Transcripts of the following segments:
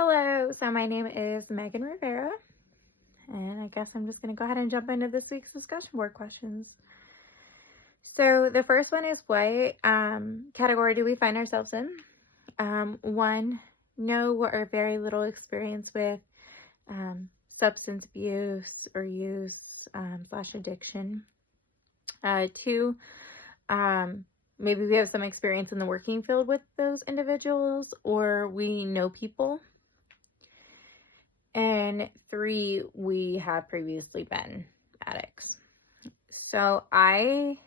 Hello, so my name is Megan Rivera, and I guess I'm just going to go ahead and jump into this week's discussion board questions. So the first one is, what category do we find ourselves in? One, no or very little experience with substance abuse or use / addiction. Two, maybe we have some experience in the working field with those individuals, or we know people. And three, we have previously been addicts. So I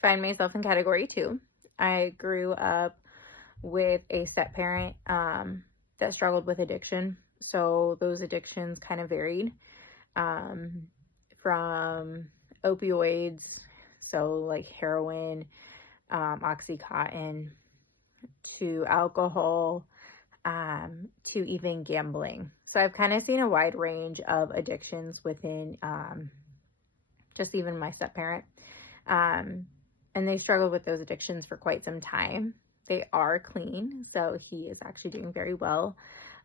find myself in category 2. I grew up with a step parent that struggled with addiction. So those addictions kind of varied from opioids, so like heroin, Oxycontin, to alcohol, to even gambling. So I've kind of seen a wide range of addictions within just even my step parent. And they struggled with those addictions for quite some time. They are clean, so he is actually doing very well,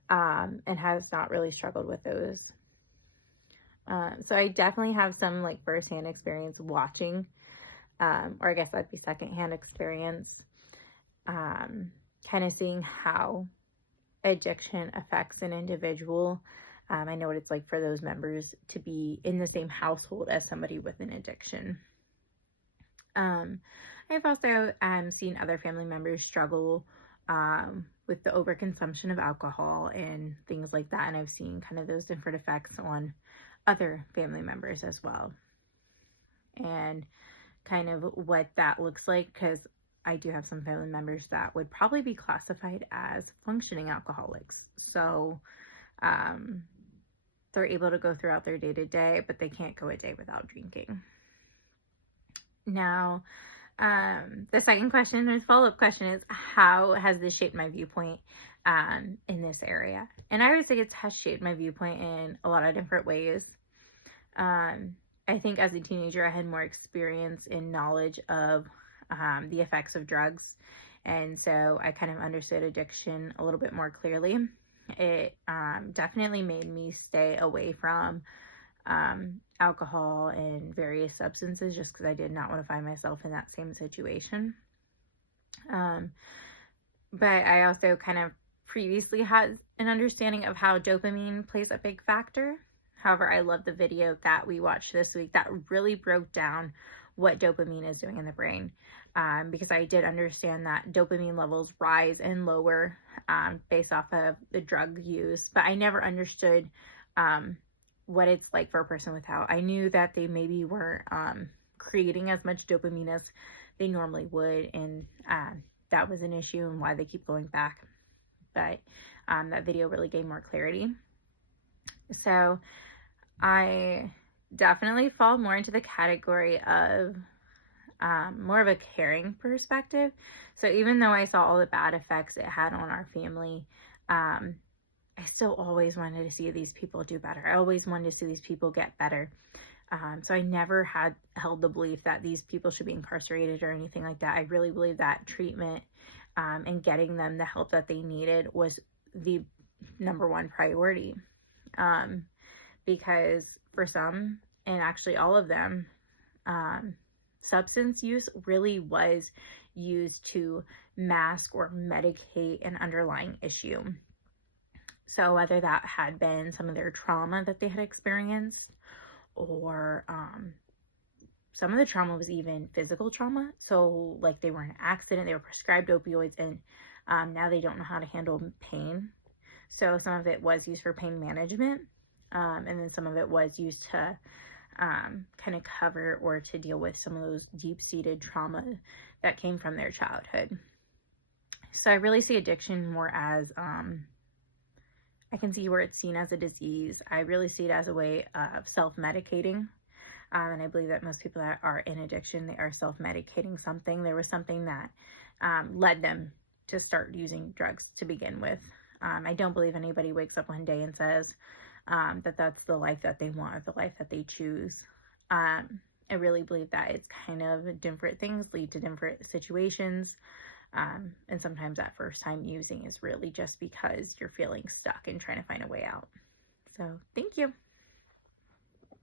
and has not really struggled with those. So I definitely have some like firsthand experience watching, or I guess that'd be secondhand experience, kind of seeing how addiction affects an individual. I know what it's like for those members to be in the same household as somebody with an addiction. I've also seen other family members struggle with the overconsumption of alcohol and things like that, and I've seen kind of those different effects on other family members as well, and kind of what that looks like, because I do have some family members that would probably be classified as functioning alcoholics. So they're able to go throughout their day-to-day, but they can't go a day without drinking. Now, the second question, or follow-up question, is how has this shaped my viewpoint in this area? And I would say it has shaped my viewpoint in a lot of different ways. I think as a teenager, I had more experience in knowledge of the effects of drugs. And so I kind of understood addiction a little bit more clearly. It definitely made me stay away from alcohol and various substances, just because I did not want to find myself in that same situation. But I also kind of previously had an understanding of how dopamine plays a big factor. However, I love the video that we watched this week that really broke down what dopamine is doing in the brain, because I did understand that dopamine levels rise and lower based off of the drug use, but I never understood what it's like for a person without. I knew that they maybe weren't creating as much dopamine as they normally would, and that was an issue and why they keep going back. But that video really gave more clarity. So I definitely fall more into the category of more of a caring perspective. So even though I saw all the bad effects it had on our family, I still always wanted to see these people do better. I always wanted to see these people get better. So I never had held the belief that these people should be incarcerated or anything like that. I really believe that treatment and getting them the help that they needed was the number one priority. Because for some, and actually all of them, substance use really was used to mask or medicate an underlying issue. So whether that had been some of their trauma that they had experienced, or some of the trauma was even physical trauma. So like they were in an accident, they were prescribed opioids, and now they don't know how to handle pain. So some of it was used for pain management. And then some of it was used to kind of cover or to deal with some of those deep-seated trauma that came from their childhood. So I really see addiction more as, I can see where it's seen as a disease. I really see it as a way of self-medicating. And I believe that most people that are in addiction, they are self-medicating something. There was something that led them to start using drugs to begin with. I don't believe anybody wakes up one day and says that that's the life that they want or the life that they choose. I really believe that it's kind of different things lead to different situations. And sometimes that first time using is really just because you're feeling stuck and trying to find a way out. So thank you.